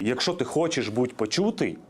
Якщо ти хочеш бути почутий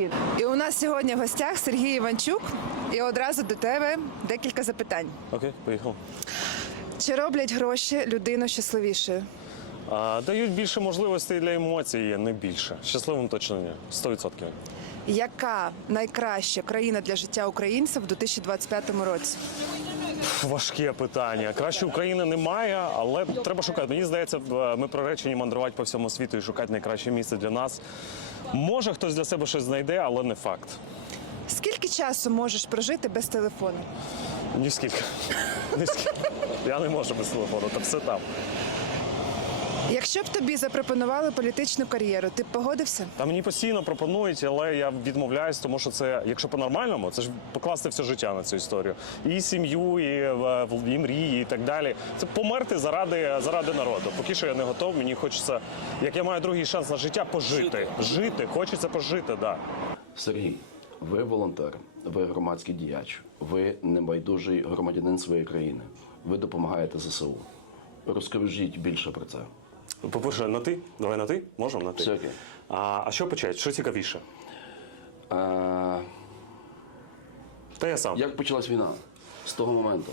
Нантін. І у нас сьогодні в гостях Сергій Іванчук. І одразу до тебе декілька запитань. окей, поїхав. Чи роблять гроші людину щасливішою? А, дають більше можливостей для емоцій, не більше. Щасливим точно ні. 100%. Яка найкраща країна для життя українців у 2025 році? Важке питання. Краще України немає, але треба шукати. Мені здається, ми проречені мандрувати по всьому світу і шукати найкраще місце для нас. Може, хтось для себе щось знайде, але не факт. Скільки часу можеш прожити без телефону? Ні скільки. Ні скільки. Я не можу без телефону, та все там. Якщо б тобі запропонували політичну кар'єру, ти б погодився? Та мені постійно пропонують, але я відмовляюсь, тому що це, якщо по-нормальному, це ж покласти все життя на цю історію. І сім'ю, і, е, і мрії, і так далі. Це померти заради, заради народу. Поки що я не готов. Мені хочеться, як я маю другий шанс на життя, пожити. Жити, хочеться пожити, так. Да. Сергій, ви волонтер, ви громадський діяч, ви небайдужий громадянин своєї країни. Ви допомагаєте ЗСУ. Розкажіть більше про це. По-перше, на ти? Давай на ти? Можемо на ти? Все окей. А, а що почать? Що цікавіше? Е, Та я сам. як почалась війна? З того моменту.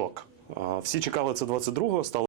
А, Всі чекали це 22-го, стало.